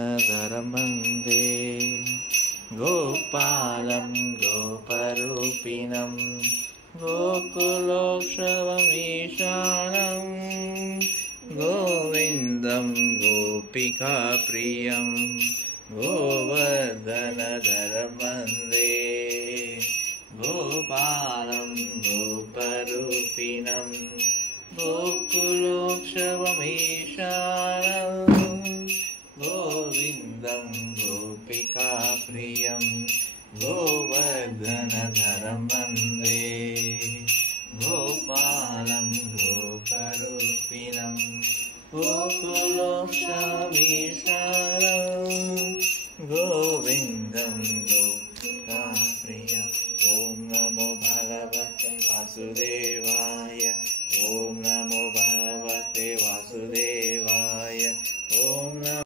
धनधरमन्दे गोपालं गोपरूपिणं गोकुलोत्सवमीशानं गोविन्दं गोपिकाप्रियं गोवर्धनधरमन्दे गोपालं गोपरूपिणं गोकुलोत्सवमीशानं गोविन्दं गोपिकाप्रियं गोवर्धनधरं वन्दे गोपालं गोपरूपिणं गोकुलोत्सवमीशानं